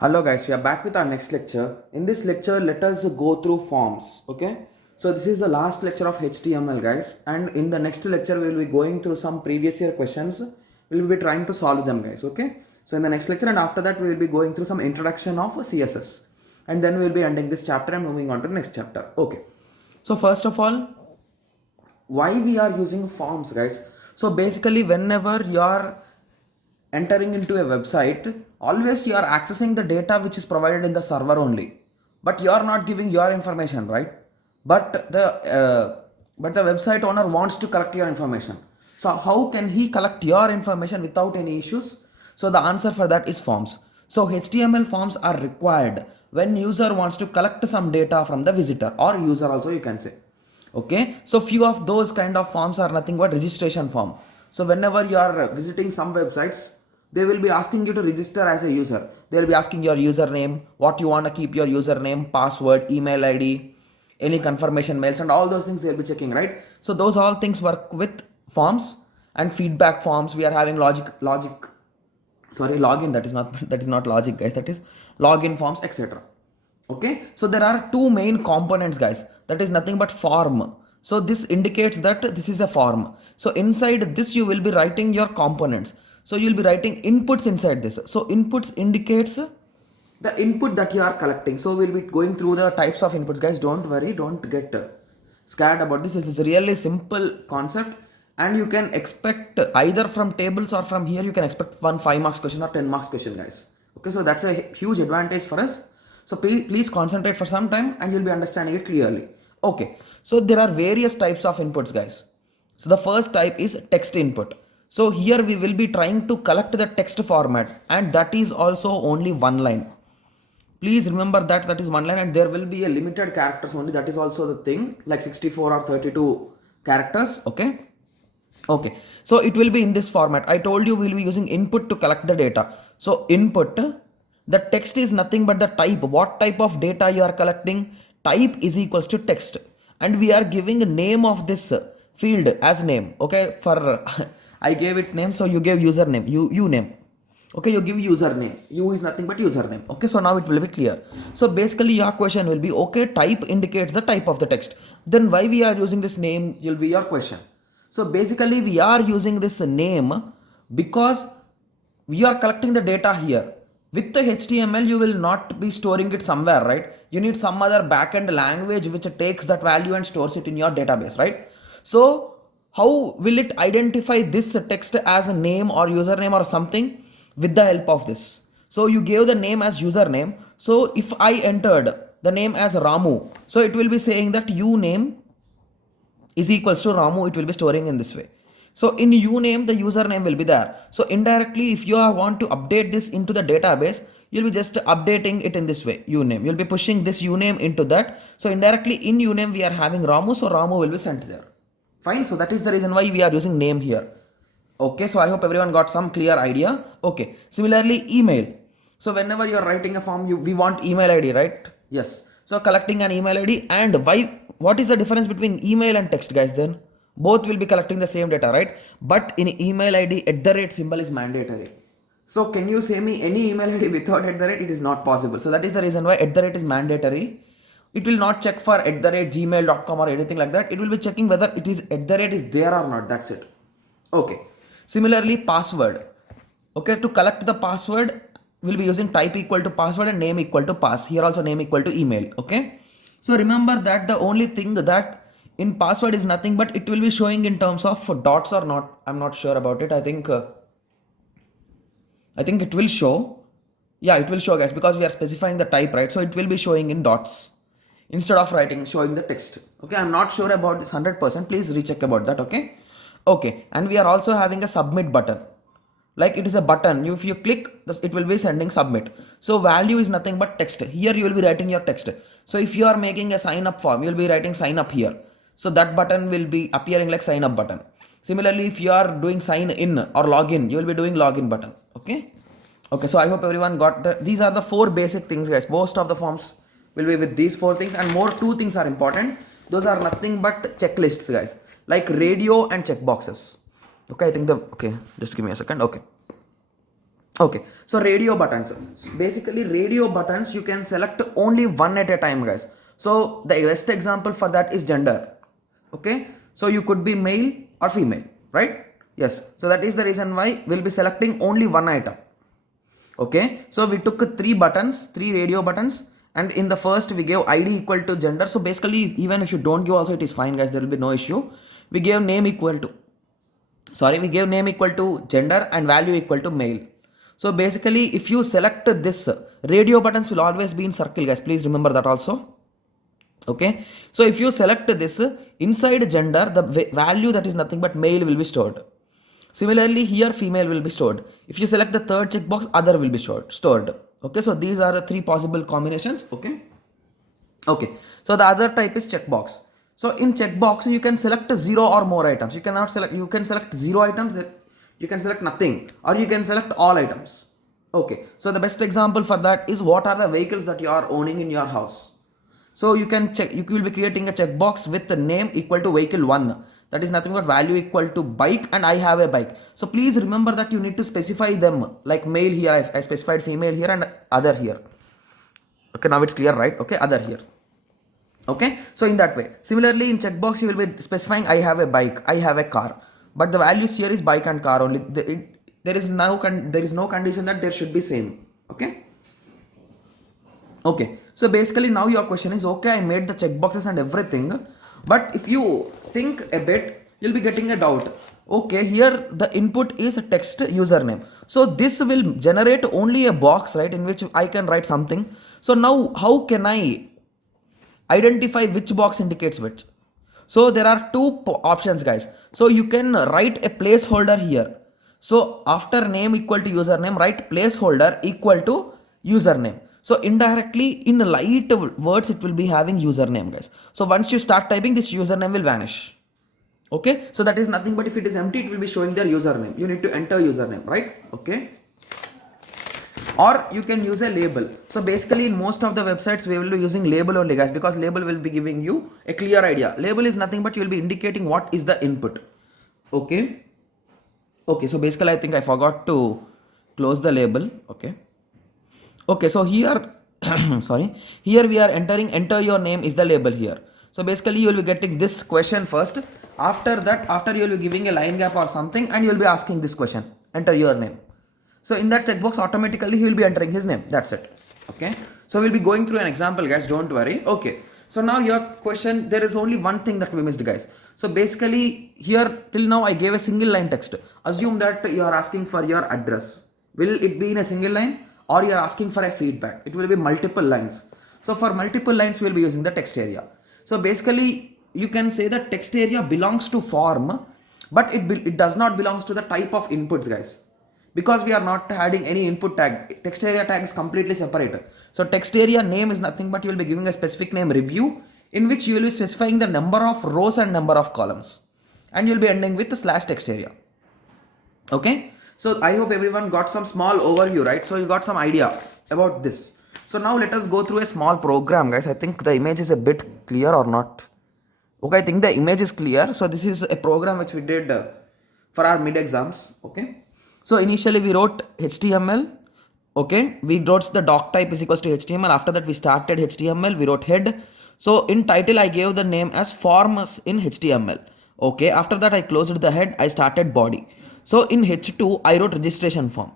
Hello guys, we are back with our next lecture. In this lecture, let us go through forms. Okay, so this is the last lecture of HTML guys, and in the next lecture we will be going through some previous year questions. We will be trying to solve them guys. Okay, so in the next lecture and after that we will be going through some introduction of CSS, and then we will be ending this chapter and moving on to the next chapter. Okay, so first of all, why we are using forms guys? So basically whenever you are entering into a website, always you are accessing the data which is provided in the server only, but you are not giving your information, right? But the website owner wants to collect your information. So how can he collect your information without any issues? So the answer for that is forms. So HTML forms are required when user wants to collect some data from the visitor or user also, you can say. Okay, so few of those kind of forms are nothing but registration form. So whenever you are visiting some websites, they will be asking you to register as a user. They will be asking your username, what you want to keep your username, password, email id, any confirmation mails, and all those things they will be checking, right? So those all things work with forms. And feedback forms, we are having login, that is not that is not logic guys, that is login forms, etc. Okay, so there are two main components guys, that is nothing but form. So this indicates that this is a form. So inside this you will be writing your components. So you will be writing inputs inside this. So inputs indicates the input that you are collecting. So we'll be going through the types of inputs guys, don't worry, don't get scared about this. This is a really simple concept, and you can expect either from tables or from here you can expect one 5 marks question or 10 marks question guys. Okay, so that's a huge advantage for us. So please concentrate for some time and you'll be understanding it clearly. Okay, so there are various types of inputs guys. So the first type is text input. So here we will be trying to collect the text format, and that is also only one line. Please remember that that is one line, and there will be a limited characters only. That is also the thing, like 64 or 32 characters. Okay, so it will be in this format. I told you we'll be using input to collect the data. So input, the text is nothing but the type. What type of data you are collecting? Type is equals to text, and we are giving a name of this field as name. Okay, for I gave it name, so you gave username, you name. Okay, you give username, u is nothing but username. Okay, so now it will be clear. So basically your question will be, okay, type indicates the type of the text, then why we are using this name will be your question. So basically we are using this name because we are collecting the data here. With the HTML you will not be storing it somewhere, right? You need some other backend language which takes that value and stores it in your database, right? So how will it identify this text as a name or username or something? With the help of this. So you gave the name as username. So if I entered the name as Ramu, so it will be saying that uname is equals to Ramu, it will be storing in this way. So in uname, the username will be there. So indirectly, if you want to update this into the database, you'll be just updating it in this way, uname. You'll be pushing this uname into that. So indirectly in uname, we are having Ramu, so Ramu will be sent there. Fine, so that is the reason why we are using name here. Okay, so I hope everyone got some clear idea. Okay, similarly email. So whenever you are writing a form, we want email ID, right? Yes. So collecting an email ID, and why? What is the difference between email and text, guys? Then both will be collecting the same data, right? But in email ID, @ symbol is mandatory. So can you say me any email ID without @? It is not possible. So that is the reason why @ is mandatory. It will not check for @gmail.com or anything like that. It will be checking whether it is @ is there or not. That's it. Okay. Similarly, password. Okay, to collect the password, we'll be using type equal to password and name equal to pass. Here also name equal to email. Okay. So remember that the only thing that in password is nothing but it will be showing in terms of dots or not. I'm not sure about it. I think it will show. Yeah, it will show guys, because we are specifying the type, right? So it will be showing in dots instead of showing the text. Okay, I'm not sure about this 100%. Please recheck about that. Okay, and we are also having a submit button. Like it is a button. If you click this, it will be sending submit. So value is nothing but text. Here you will be writing your text. So if you are making a sign up form, you will be writing sign up here. So that button will be appearing like sign up button. Similarly, if you are doing sign in or login, you will be doing login button. Okay, so I hope everyone got these are the 4 basic things guys. Most of the forms will be with these 4 things, and more 2 things are important. Those are nothing but checklists guys, like radio and checkboxes. Okay, just give me a second. Okay, Okay, so radio buttons. So basically, radio buttons you can select only one at a time, guys. So the best example for that is gender. Okay, so you could be male or female, right? Yes. So that is the reason why we'll be selecting only one item. Okay, so we took three radio buttons, and in the first we gave ID equal to gender. So basically, even if you don't give also, it is fine, guys. There will be no issue. We gave name equal to gender and value equal to male. So basically, if you select this, radio buttons will always be in circle, guys. Please remember that also. Okay, so if you select this, inside gender, the value that is nothing but male will be stored. Similarly, here female will be stored. If you select the third checkbox, other will be stored. Okay, so these are the three possible combinations. Okay, so the other type is checkbox. So in checkbox, you can select 0 or more items. You can select 0 items, you can select nothing, or you can select all items. Okay, so the best example for that is what are the vehicles that you are owning in your house. So you can check, you will be creating a checkbox with the name equal to vehicle 1. That is nothing but value equal to bike, and I have a bike. So please remember that you need to specify them, like male here, I specified female here, and other here. Okay, now it's clear, right? Okay, other here. Okay, so in that way. Similarly, in checkbox, you will be specifying I have a bike, I have a car. But the values here is bike and car only. There is no condition that there should be same. Okay, so basically now your question is, okay, I made the checkboxes and everything, but if you think a bit, you'll be getting a doubt. Okay, here the input is a text username. So this will generate only a box, right, in which I can write something. So now how can I identify which box indicates which? So there are two options, guys. So you can write a placeholder here. So after name equal to username, write placeholder equal to username. So indirectly in light words, it will be having username, guys. So once you start typing, this username will vanish. Okay, so that is nothing but if it is empty, it will be showing their username. You need to enter username, right? Okay. Or you can use a label. So basically in most of the websites we will be using label only, guys, because label will be giving you a clear idea. Label is nothing but you will be indicating what is the input. Okay, so basically I think I forgot to close the label. Okay, so here sorry, here we are entering enter your name is the label here. So basically you will be getting this question first. After that, after you will be giving a line gap or something, and you will be asking this question, enter your name. So in that checkbox, automatically he will be entering his name. That's it. Okay, so we'll be going through an example, guys, don't worry. Okay, so now your question, there is only one thing that we missed, guys. So basically here till now I gave a single line text. Assume that you are asking for your address. Will it be in a single line, or you are asking for a feedback? It will be multiple lines. So for multiple lines, we will be using the text area. So basically you can say that text area belongs to form, but it does not belongs to the type of inputs, guys, because we are not adding any input tag. Text area tag is completely separated. So text area name is nothing but you will be giving a specific name review, in which you will be specifying the number of rows and number of columns, and you'll be ending with the slash text area. Okay, so I hope everyone got some small overview, right? So you got some idea about this. So now let us go through a small program, guys. I think the image is a bit clear or not. Okay, I think the image is clear. So this is a program which we did for our mid exams. Okay, so initially we wrote HTML. Okay, we wrote the doc type is equals to HTML. After that we started HTML, we wrote head. So in title I gave the name as forms in HTML. Okay, after that I closed the head, I started body. So in H2 I wrote registration form.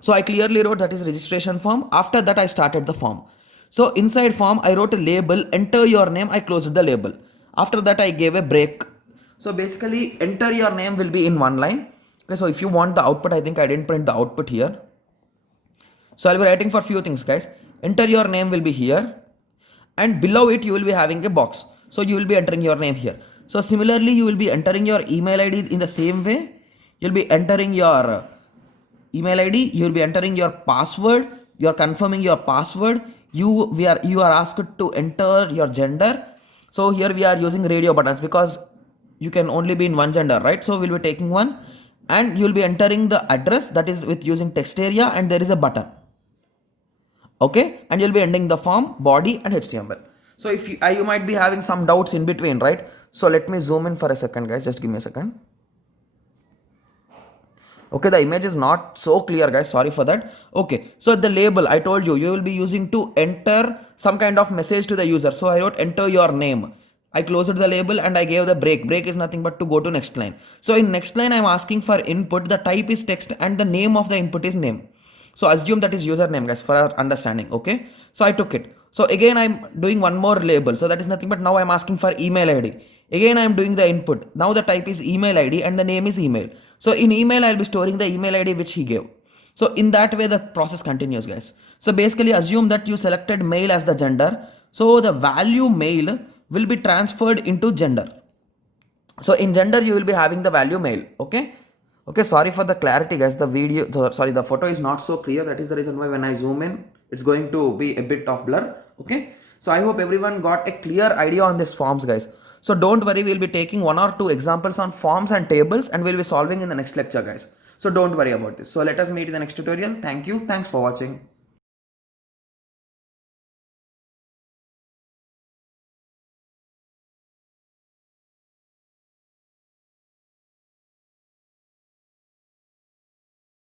So I clearly wrote that is registration form. After that I started the form. So inside form I wrote a label, enter your name, I closed the label. After that I gave a break. So basically enter your name will be in one line. Okay, so if you want the output, I think I didn't print the output here. So I'll be writing for few things, guys. Enter your name will be here, and below it you will be having a box. So you will be entering your name here. So similarly you will be entering your email ID in the same way. You'll be entering your email ID, you will be entering your password, you are confirming your password, you are asked to enter your gender. So here we are using radio buttons because you can only be in one gender, right? So we'll be taking one, and you'll be entering the address, that is with using text area, and there is a button. Okay, and you'll be ending the form, body, and HTML. So if you might be having some doubts in between, right? So let me zoom in for a second, guys, just give me a second. Okay, the image is not so clear, guys, sorry for that. Okay, so the label I told you, you will be using to enter some kind of message to the user. So I wrote enter your name, I closed the label and I gave the break is nothing but to go to next line. So in next line I'm asking for input, the type is text and the name of the input is name. So assume that is username, guys, for our understanding. Okay, so I took it. So again I'm doing one more label, so that is nothing but now I'm asking for email id. Again I'm doing the input, now the type is email id and the name is email. So in email I'll be storing the email id which he gave. So in that way the process continues, guys. So basically assume that you selected male as the gender, so the value male will be transferred into gender. So in gender you will be having the value male. Okay, okay, sorry for the clarity, guys, the video, the photo is not so clear, that is the reason why when I zoom in it's going to be a bit of blur. Okay, so I hope everyone got a clear idea on this forms, guys. So don't worry, we'll be taking 1 or 2 examples on forms and tables and we'll be solving in the next lecture, guys. So don't worry about this. So let us meet in the next tutorial. Thank you, thanks for watching.